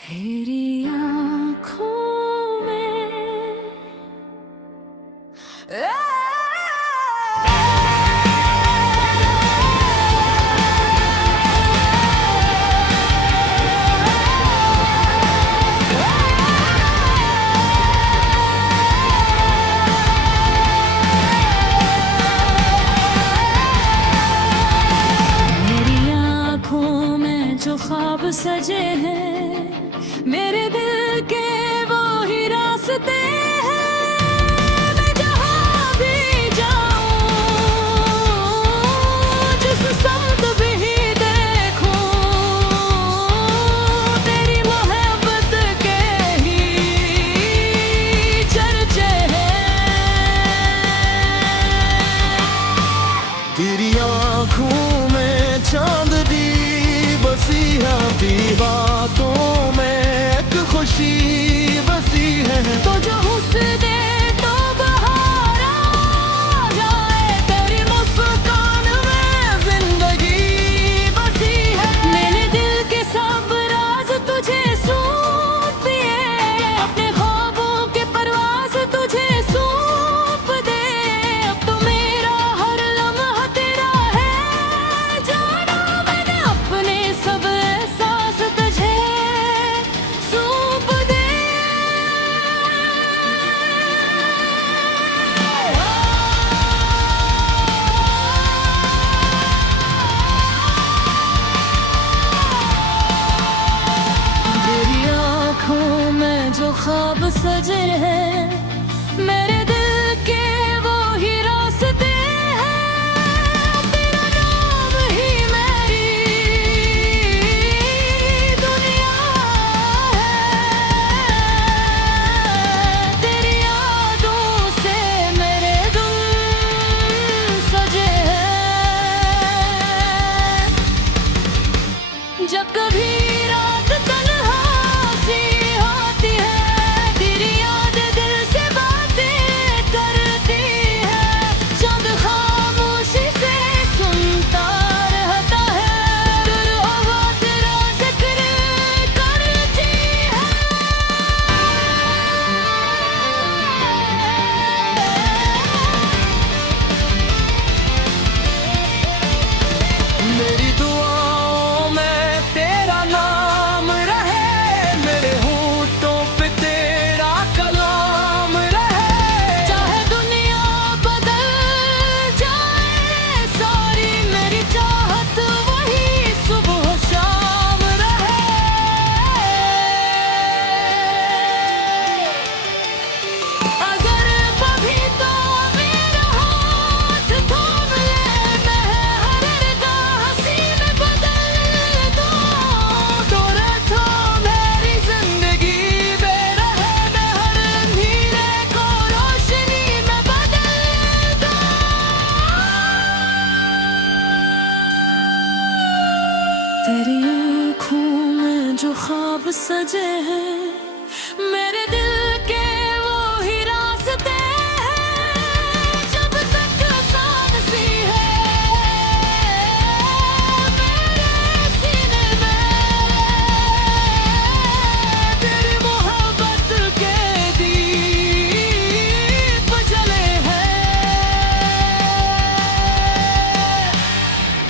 तेरी आँखों में मेरी आँखों में जो ख्वाब सजे हैं, मेरे दिल के वो ही रास्ते हैं। मैं जहाँ भी जाऊँ, जिस समत भी देखूँ, तेरी मोहब्बत के ही चर्चे हैं। तेरी आँखों में चांदनी बसी है, तेरी बातों में एक खुशी बसी है। तो जो हुस्न तो बहार आ जाए, तेरी मुस्कान में जिंदगी बसी है। मेरे दिल के सब राज तुझे सौंप दिए, अपने ख्वाबों के परवाज़ तुझे सौंप दे। अब तो मेरा हर लम्हा तेरा है जाना, मैंने अपने सब एहसास तुझे सौंप दे। तेरी आँखों में जो ख्वाब सजे हैं, मेरे दिल के वो ही रास्ते हैं। तेरा नाम ही मेरी दुनिया है, तेरी यादों से मेरे दिल सजे हैं। जब कभी रात तन्हा सी होती है, तेरी याद दिल से बातें करती है। चाँद खामोशी से सुनता रहता है, दिल हवा तेरा जिक्र करती है। मेरी दुआओं में तेरा नाम रहे, मेरे होठों पे तेरा कलाम रहे। चाहे दुनिया बदल जाए सारी, मेरी चाहत वही सुबह शाम रहे। अगर कभी तो मेरा हाथ थाम ले, मैं हर निगाह हसीन बदल दूँ। तोरे तो मेरी जिंदगी बेरहे, मैं हर अंधेरे को रोशनी में बदल दूँ। तेरी आँखों में जो ख्वाब सजे हैं, मेरे दिल के वो ही रास्ते हैं। जब तक सांस सी है मेरे सीने में, तेरी मोहब्बत के दीप जले हैं।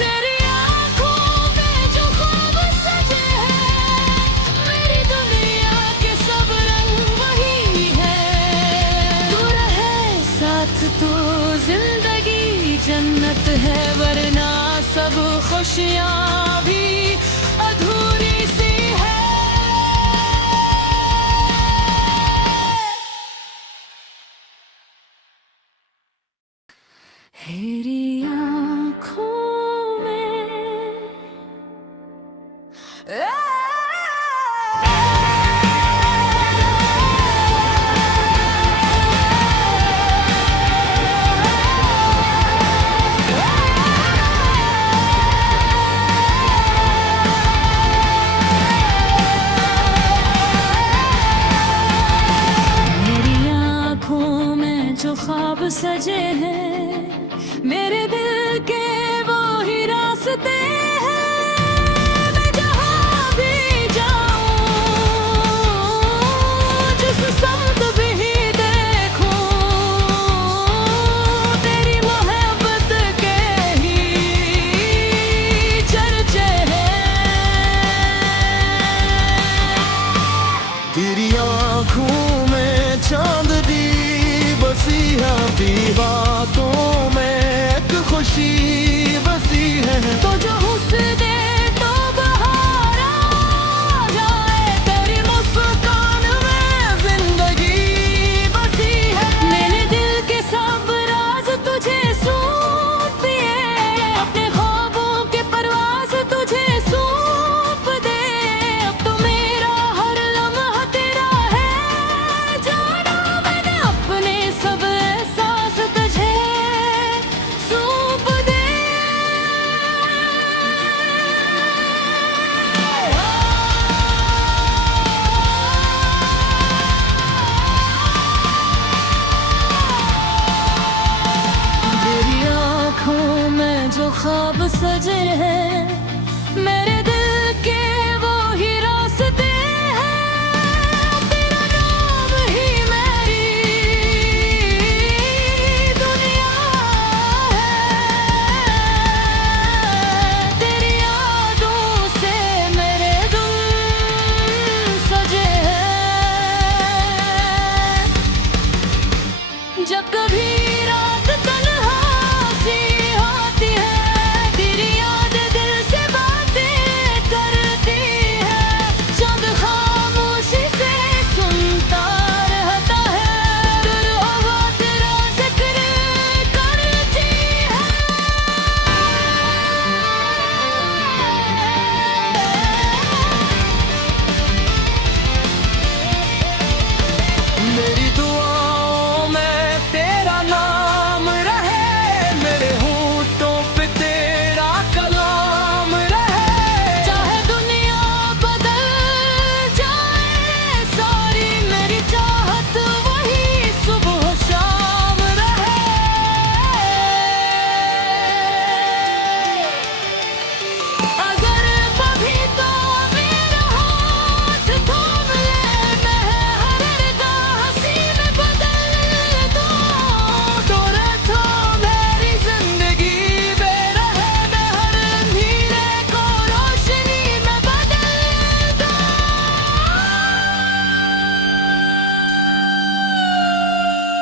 तेरी आँखों में जो ख्वाब सजे हैं, मेरी दुनिया के सब रंग वही है। तू रहे साथ तो जिंदगी जन्नत है, वरना सब खुशियाँ भी अधूरी सी है। तेरी आँखों में मेरी आँखों में जो ख्वाब सजे हैं, मेरे दिल के वो ही रास्ते हैं। मैं जहाँ भी जाऊँ,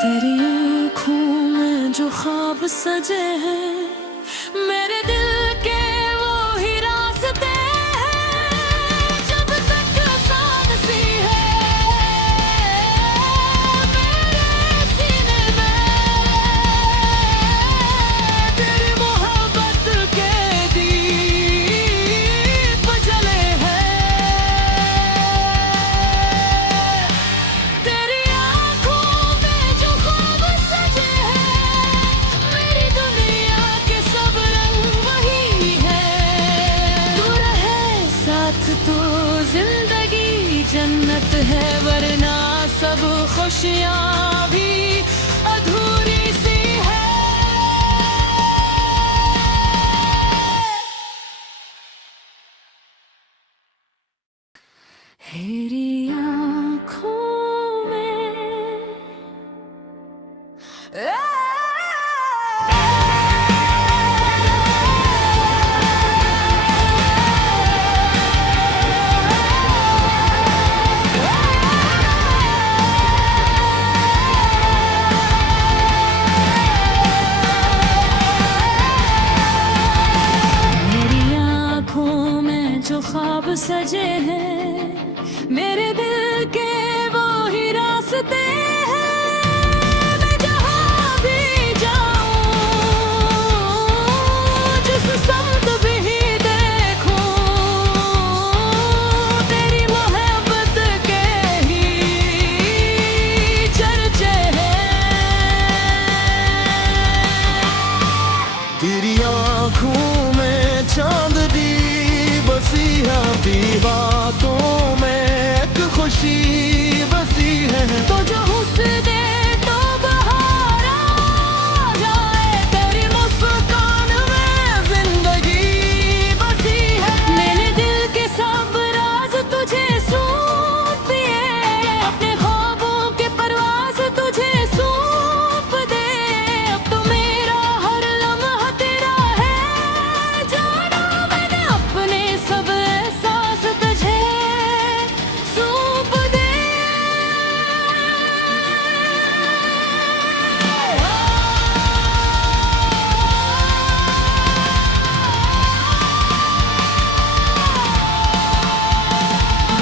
तेरी आँखों में जो ख्वाब सजे हैं मेरे दिल के वो ही रास्ते हैं जब तक सांसी है मेरे सीने में तेरी मोहब्बत के दीप जले हैं तेरी आँखों में जो ख्वाब सजे हैं मेरी दुनिया के सब रंग वही है तू रहे साथ तो जिंदगी जन्नत है वरना सब खुशियाँ भी अधूरी सी है तेरी आँखों में मेरी आँखों में जो ख्वाब सजे हैं मेरे दिल के वो ही रास्ते हैं मैं जहाँ भी जाऊँ जिस समत भी देखूँ तेरी मोहब्बत के ही चर्चे हैं तेरी आँखों में चांदनी बसी है दी बातों में एक खुशी बसी है तो जो हुस्न तो बहार आ जाए तेरी मुस्कान में जिंदगी बसी है मेरे दिल के सब राज तुझे सौंप दिए अपने ख्वाबों के परवाज तुझे सौंप दे अब तो मेरा हर लम्हा तेरा है जाना मैंने अपने सब एहसास तुझे सौंप दे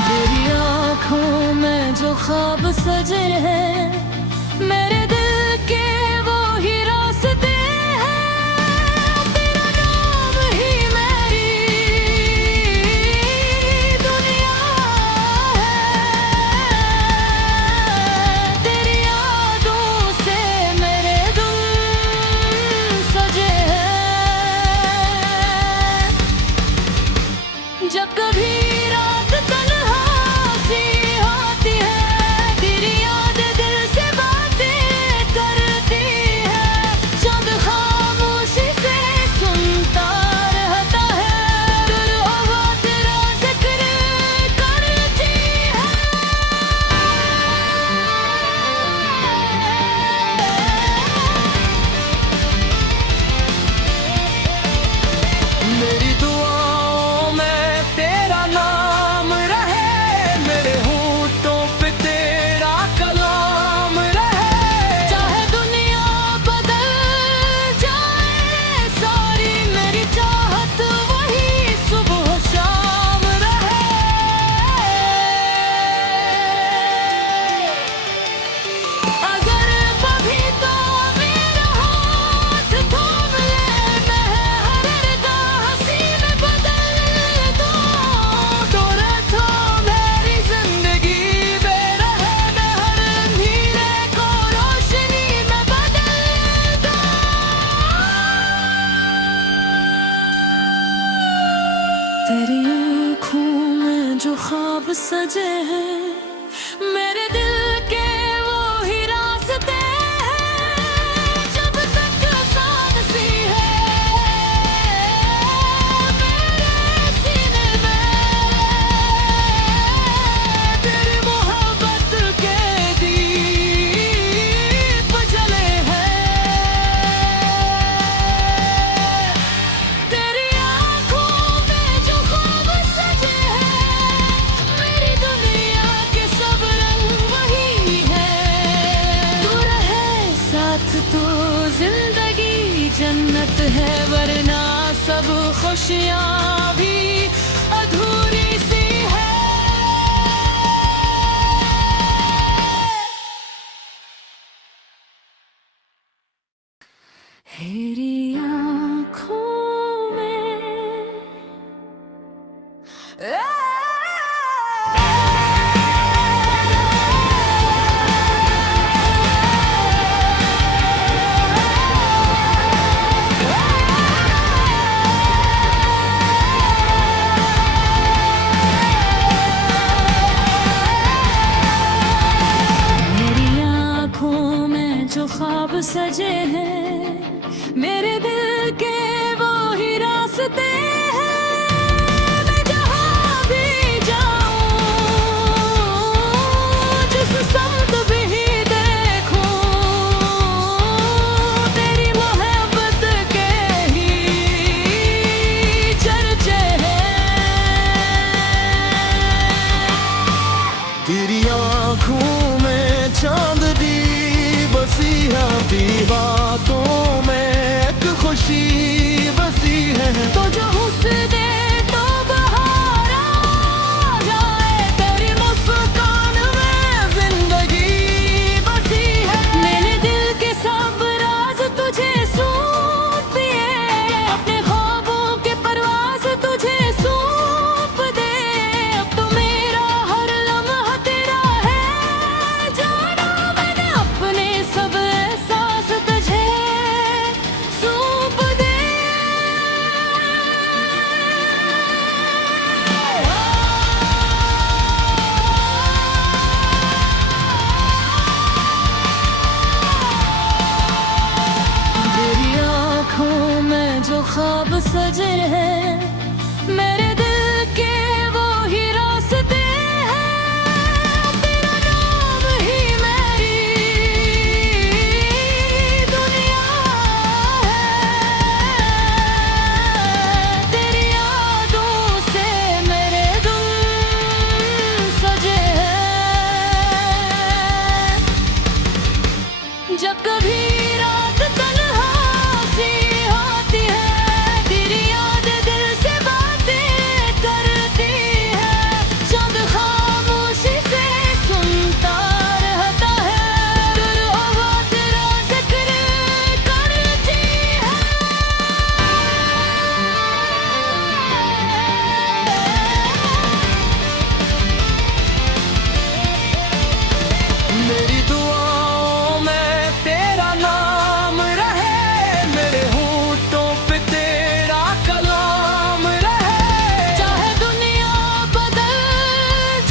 तेरी आँखों में जो ख्वाब सजे हैं मेरे दिल के वो ही रास्ते हैं तेरा नाम ही मेरी दुनिया है तेरी यादों से मेरे दिल सजे हैं जब कभी रात तन्हा सी होती है तेरी याद दिल से बातें करती है चाँद खामोशी से सुनता रहता है दिल हवा तेरा जिक्र करती है मेरी दुआओं में तेरा नाम रहे मेरे होठों पे तेरा कलाम रहे चाहे दुनिया बदल जाए सारी मेरी चाहत वही सुबह शाम रहे अगर कभी तो मेरा हाथ थाम ले मैं हर गाह हंसी में बदल दूँ तो रखो मेरी जिंदगी बेरहे मैं हर अंधेरे को रोशनी में बदल दूँ तेरी आँखों में जो ख्वाब सजे हैं मेरे दिल के वो ही रास्ते हैं जब तक सांसी है मेरे सीने में तेरी मोहब्बत के दीप जले हैं तेरी आँखों में जो ख्वाब सजे हैं मेरी दुनिया के सब रंग सब खुशियाँ भी अधूरी सी है। तेरी आँखों में मेरी आँखों में जो ख्वाब सजे हैं, मेरे दिल के वो ही रास्ते हैं। मैं जहाँ भी जाऊँ, जिस समत भी देखूँ, तेरी मोहब्बत के ही चर्चे हैं। तेरी आँखों में चांदनी बसी है, भी बातों में एक खुशी बसी है। तो जो हुस्न तो बहार आ जाए, तेरी मुस्कान में जिंदगी बसी है। मैंने दिल के सब राज तुझे सौंप दिए, अपने ख्वाबों के परवाज़ तुझे सौंप दे। अब तो मेरा हर लम्हा तेरा है, जाना मैंने अपने सब एहसास तुझे सौंप दे। तेरी आँखों में जो ख्वाब सजे हैं, मेरे दिल के वो ही रास्ते हैं। तेरा नाम ही मेरी दुनिया है, तेरी यादों से मेरे दिल सजे हैं। जब कभी रात तन्हा सी होती है, तेरी याद दिल से बातें करती है। चाँद खामोशी से सुनता रहता है, दिल हवा तेरा जिक्र करती है। मेरी दुआओं में तेरा नाम रहे, मेरे होठों पे तेरा कलाम रहे। चाहे दुनिया बदल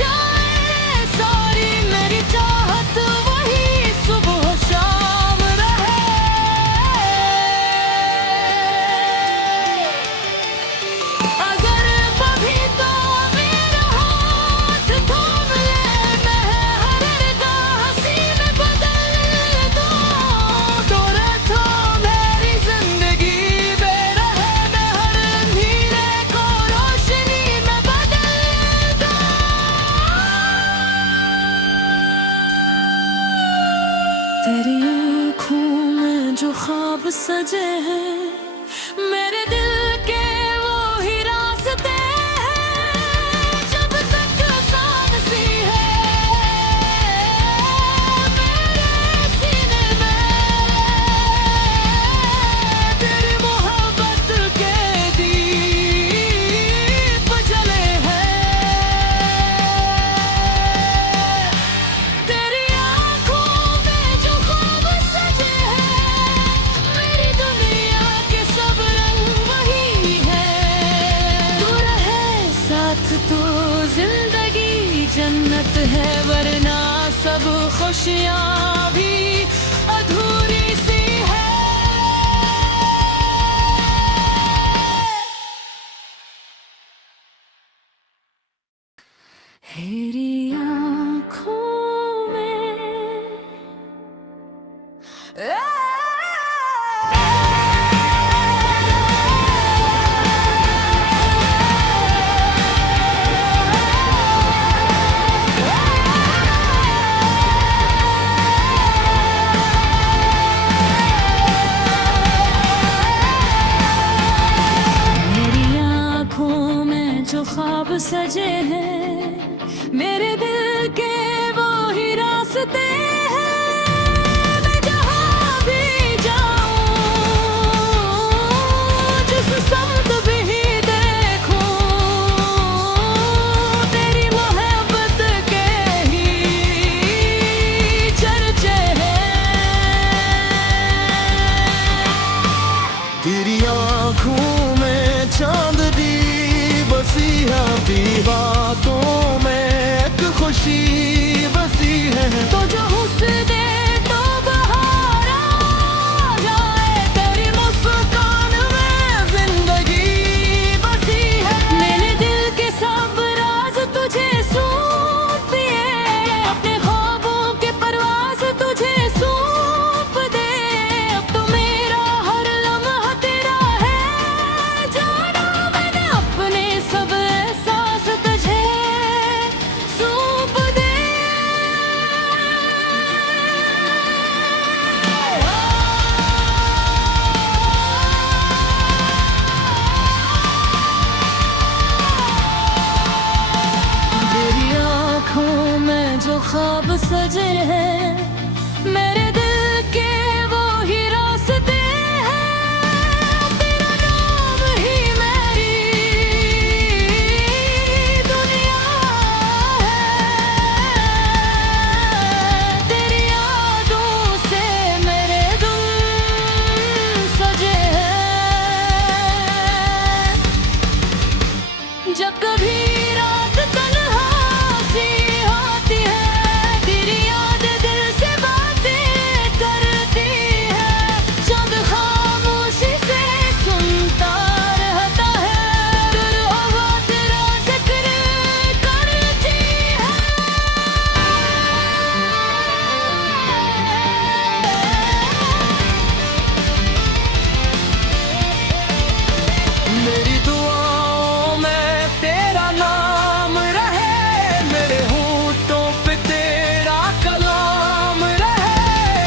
जाए सारी, मेरी चाहत वही सुबह शाम रहे। अगर कभी तो मेरा हाथ थाम ले, मैं हर गाह हंसी में बदल दूँ। तोरे तो मेरी जिंदगी बेरहे, मैं हर अंधेरे को रोशनी में बदल दूँ। तेरी आँखों में जो ख्वाब सजे हैं, मेरे दिल के वो ही रास्ते हैं। जब तक सांसी है मेरे सीने में, तेरी मोहब्बत के दीप जले हैं। तेरी आँखों में जो ख्वाब सजे हैं, मेरी दुनिया के सब रंग वही है। तू रहे साथ तो जिंदगी जन्नत है, वरना सब खुशियाँ भी अधूरी सी है। तेरी आँखों में सजे हैं, मेरे दिल के वो ही रास्ते हैं। तेरा नाम ही मेरी दुनिया है, तेरी यादों से मेरे दिल सजे हैं। जब कभी रात तन्हा सी होती है, तेरी याद दिल से बातें करती है। चाँद खामोशी से सुनता रहता है, दिल हवा तेरा जिक्र करती है। मेरी दुआओं में तेरा नाम रहे, मेरे होठों पे तेरा कलाम रहे।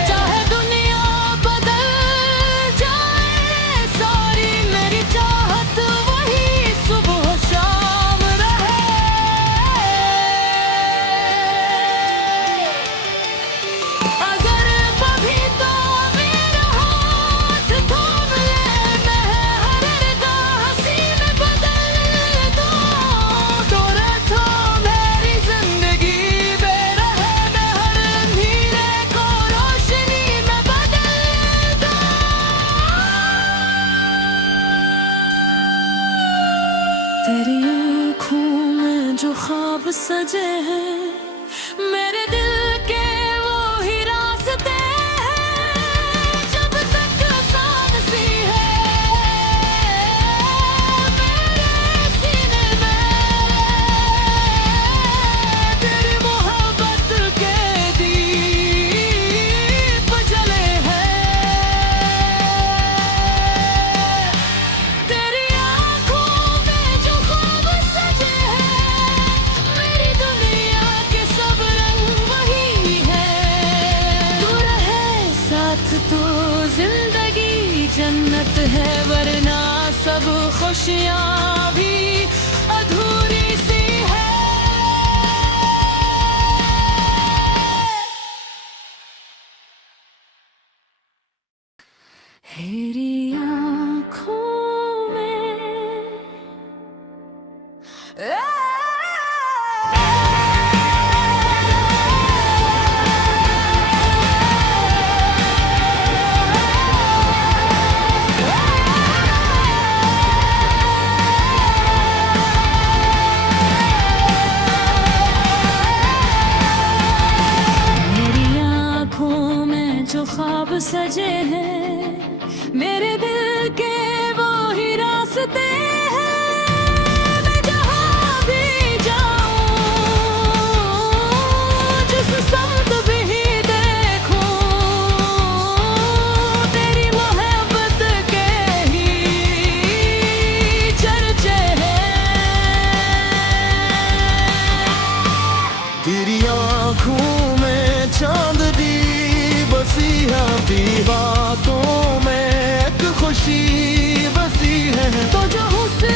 चाहे दुनिया बदल जाए सारी, मेरी चाहत वही सुबह शाम रहे। अगर कभी तो मेरा हाथ थाम ले, मैं हर निगाह हंसी में बदल दूं। तोरे तो मेरी जिंदगी बेरहे, मैं हर अंधेरे को रोशनी में बदल दूं। तेरी आँखों में जो ख्वाब सजे हैं, मेरे दिल के वो ही रास्ते हैं। जब तक सांसी है मेरे सीने में, तेरी मोहब्बत के दीप जले हैं। तेरी आँखों में जो ख्वाब सजे हैं, मेरी दुनिया के सब रंग वही है। तू रहे साथ तो जिंदगी जन्नत है, वरना सब खुशियाँ भी अधूरी सी है। तेरी आँखों में मेरी आँखों में जो ख्वाब सजे हैं, मेरे दिल के वो ही रास्ते हैं। मैं जहाँ भी जाऊँ, जिस समत भी देखूँ, तेरी मोहब्बत के ही चर्चे हैं। तेरी आँखों में चांदनी बसी है, दी बातों में एक खुशी बसी है। तो जो हुस्न